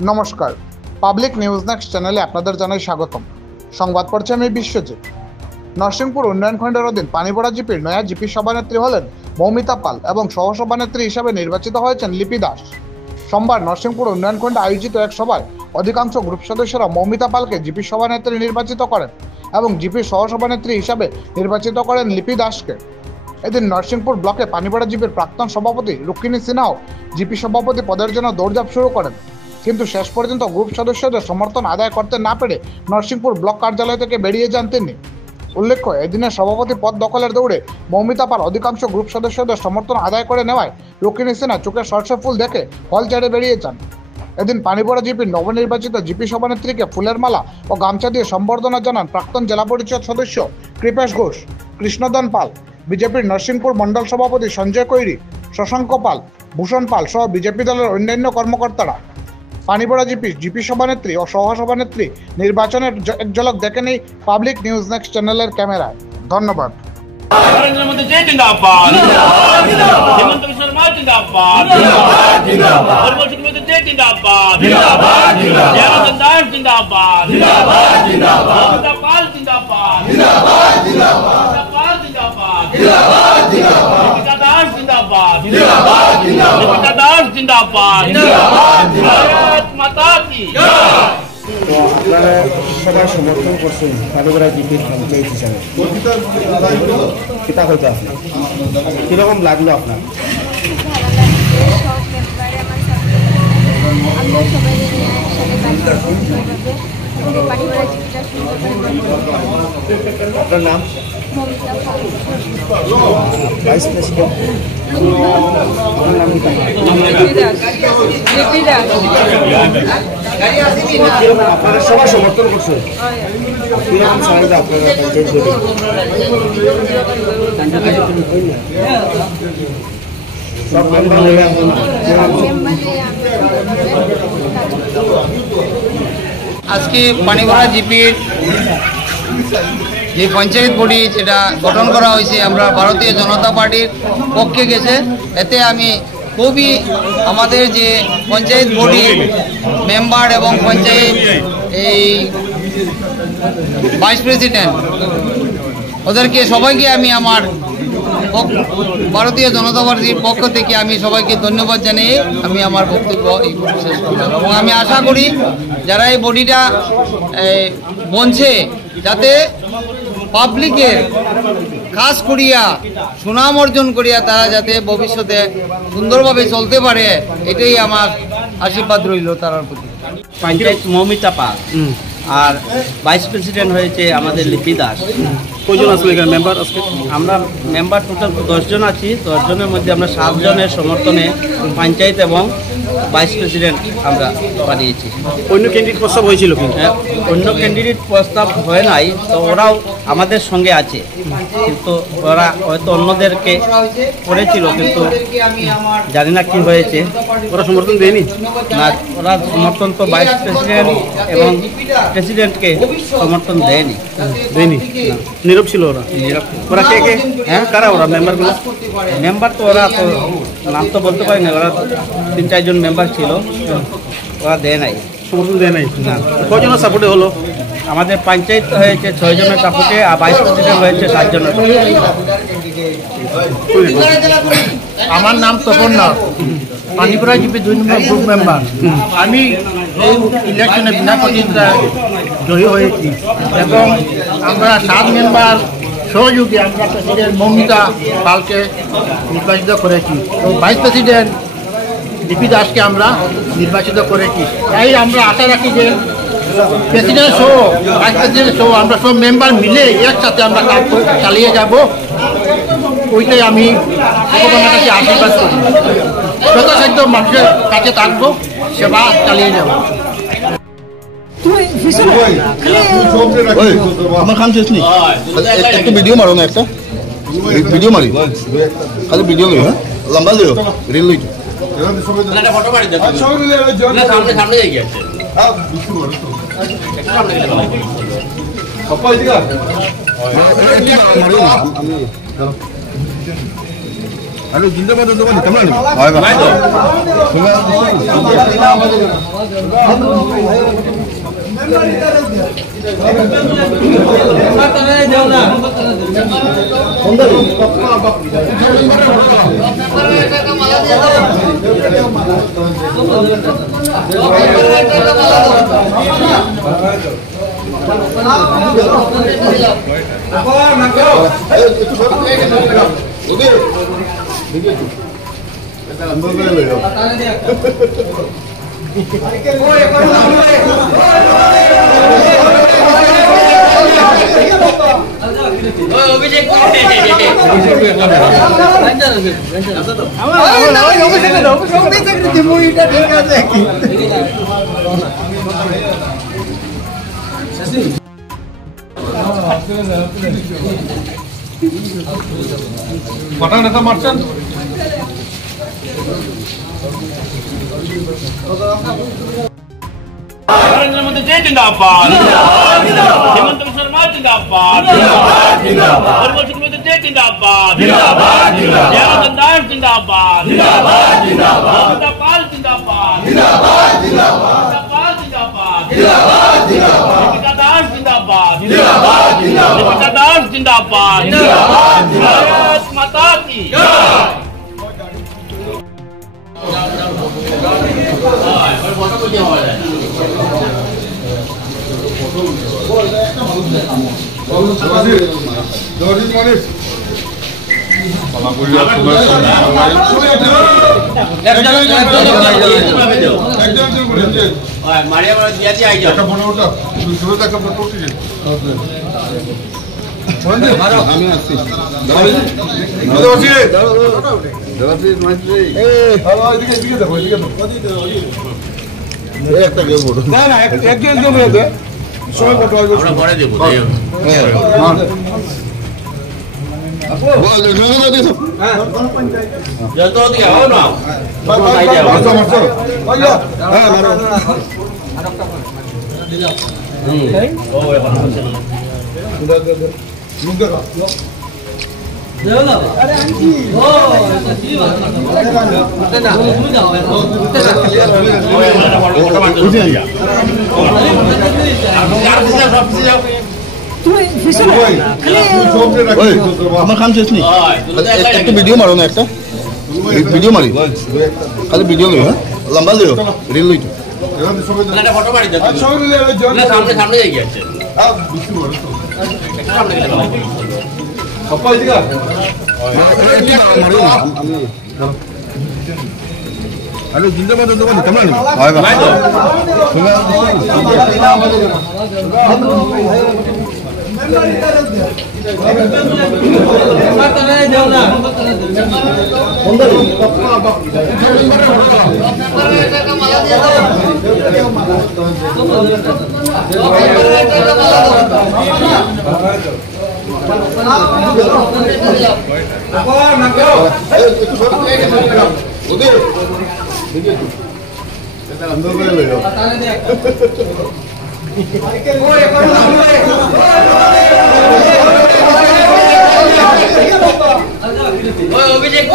নমস্কার, public news next চ্যানেলে আপনাদের জানাই স্বাগতম। সংবাদ পড়ছি আমি বিশ্বজিৎ। নরসিংপুর উন্নয়ন খণ্ডের অধীন পানিপড়া জিপির নয়া জিপি সভানেত্রী হলেন মৌমিতা পাল এবং সহসভানেত্রী হিসাবে নির্বাচিত হয়েছেন লিপি দাস। সোমবার নরসিংপুর উন্নয়ন খণ্ডে আয়োজিত এক সভায় অধিকাংশ গ্রুপ সদস্যরা মৌমিতা পালকে জিপি সভানেত্রী নির্বাচিত করেন এবং জিপির সহসভানেত্রী হিসাবে নির্বাচিত করেন লিপি দাসকে। এদিন নরসিংপুর ব্লকে পানিপড়া জিপির প্রাক্তন সভাপতি রুক্মিণী সিনহাও জিপি সভাপতি পদের জন্য দৌড়ঝাঁপ শুরু করেন, কিন্তু শেষ পর্যন্ত গ্রুপ সদস্যদের সমর্থন আদায় করতে না পেরে নরসিংপুর ব্লক কার্যালয় থেকে বেরিয়ে যান তিনি। উল্লেখ্য, এদিনের সভাপতি পদ দখলের দৌড়ে মৌমিতা পাল অধিকাংশ গ্রুপ সদস্যদের সমর্থন আদায় করে নেওয়ায় রুক্মিণী সিনহা চোখে সরষে ফুল দেখে হল ছেড়ে বেরিয়ে যান। এদিন পানিপড়া জিপির নবনির্বাচিত জিপি সভানেত্রীকে ফুলের মালা ও গামছা দিয়ে সম্বর্ধনা জানান প্রাক্তন জেলা পরিষদ সদস্য কৃপেশ ঘোষ, কৃষ্ণদান পাল, বিজেপির নরসিংপুর মণ্ডল সভাপতি সঞ্জয় কৈরি, শশাঙ্ক পাল, ভূষণ পাল সহ বিজেপি দলের অন্যান্য কর্মকর্তারা। পানিপড়া জিপি সভানেত্রী ও সহসভানেত্রী নির্বাচনের এক ঝলক দেখে নেই পাবলিক নিউজ নেক্সট চ্যানেলের ক্যামেরায়। ধন্যবাদ। नरेंद्र मोदी जय जिंदाबाद, हेमंत बिश्व शर्मा जिंदाबाद, निर्मल सिंह मोदी जय जिंदाबाद, जयराम दास जिंदाबाद, ममता पाल जिंदाबाद, ममता पाल जिंदाबाद, दीपिका दास जिंदाबाद, दीपिका दास जिंदाबाद, भारत माता की। তো আপনারা সবাই সমর্থন করছেন পানিপড়া জিপির পঞ্চায়েত হিসাবে, কিতা হইতে আপনার কীরকম লাগলো আপনার? আপনার নাম? Vice president. আপনার নাম কি? আপনারা সবাই সমর্থন করছেন, কিরকম চাহিদা আপনারা পঞ্চায়েত সব মেম্বার হলে আজকে পানিপড়া জিপির যে পঞ্চায়েত বডি যেটা গঠন করা হয়েছে আমরা ভারতীয় জনতা পার্টির পক্ষে গেছে। এতে আমি খুবই আমাদের যে পঞ্চায়েত বডির মেম্বার এবং পঞ্চায়েত এই ভাইস প্রেসিডেন্ট ওদেরকে সবাইকে আমি আমার ভারতীয় জনতা পার্টির পক্ষ থেকে আমি সবাইকে ধন্যবাদ জানিয়ে আমি আমার বক্তব্য শেষ করলাম এবং আমি আশা করি যারা এই বডিটা বনছে যাতে পাবলিকের কাজ করিয়া সুনাম অর্জন করিয়া তারা যাতে ভবিষ্যতে সুন্দরভাবে চলতে পারে, এটাই আমার আশীর্বাদ রইল তার প্রতি। পঞ্চায়েত মৌমিতা পাল আর ভাইস প্রেসিডেন্ট হয়েছে আমাদের লিপি দাস। কয়জন আসলে এখানে মেম্বার? আজকে আমরা মেম্বার টোটাল 10 জন আছি। 10 জনের মধ্যে আমরা 7 জনের সমর্থনে পঞ্চায়েত এবং ভাইস প্রেসিডেন্ট আমরা বানিয়েছি। অন্য ক্যান্ডিডেট প্রস্তাব হয়েছিল কিন্তু অন্য ক্যান্ডিডেট প্রস্তাব হয় নাই, তো ওরাও আমাদের সঙ্গে আছে, কিন্তু ওরা হয়তো অন্যদেরকে করেছিল, কিন্তু জানি না কি হয়েছে। ওরা সমর্থন দেয়নি না, ওরা সমর্থন তো ভাইস প্রেসিডেন্ট এবং প্রেসিডেন্টকে সমর্থন দেয়নি। নীরব ছিল ওরা। ওরা কে কে? হ্যাঁ, কারা ওরা মেম্বারগুলো? মেম্বার তো ওরা তো নাম তো বলতে পারি না, ওরা 3-4 জন মেম্বার ছিল, ওরা দেয় নাই, সমর্থন দেয় নাই। না। কজনের সাপোর্টে হলো? আমাদের পঞ্চায়েত হয়েছে 6 জনের সাপোর্টে আর ভাইস প্রেসিডেন্ট হয়েছে 7 জনের। আমার নাম তপন নাথ, পানিপড়া জিপি 2 নম্বর গ্রুপ মেম্বার। আমি এই ইলেকশনে বিনা প্রতিদ্বন্দ্বিতায় জয়ী হয়েছি এবং আমরা 7 মেম্বার সহযোগী আমরা প্রেসিডেন্ট মৌমিতা পালকে নির্বাচিত করেছি এবং ভাইস প্রেসিডেন্ট লিপি দাসকে আমরা নির্বাচিত করেছি। তাই আমরা আশা রাখি যে প্রেসিডেন্ট সহ ভাইস প্রেসিডেন্ট সহ আমরা সব মেম্বার মিলে একসাথে আমরা কাজ চালিয়ে যাব, ওইটাই আমি ভগবানের কাছে আশীর্বাদ করি। যথাসাধ্য মানুষের কাছে থাকবো, সেবা চালিয়ে যাব। আমার খান শেষ নেই, একটু ভিডিও মারো না, একটা ভিডিও মারি, খালি ভিডিও লই, হ্যাঁ লম্বা লইও, রিল লইতো আরে জিন্দাবাদ জিন্দাবাদ কেমন আনি হয় ভাই তো কটা নেতা মারছেন নরেন্দ্র মোদী জয় জিন্দাবাদ হেমন্ত বিশ্ব শর্মা জিন্দাবাদ হরবল শুক্লবৈদ্য জয় জিন্দাবাদ জয়ানন্দন দাস জিন্দাবাদ মমতা পাল জিন্দাবাদ মমতা পাল জিন্দাবাদ দীপিকা দাস জিন্দাবাদ দীপিকা দাস জিন্দাবাদ ভারত মাতা কি আমি আসছি একটা গেম বলো না না একজন সময় কত আমরা পরে দেবো যত দিকে হও না আমার খান শেষ নেই একটু ভিডিও মারো না একটা ভিডিও মারি খালি ভিডিও লই হ্যাঁ লম্বা লিও রিল লই ফটো মারি দাও সামনে সামনে যাই গেছে আরে জিন্দাবাদ জিন্দাবাদ কেমন আনি হয় ভাই তো অভিষেক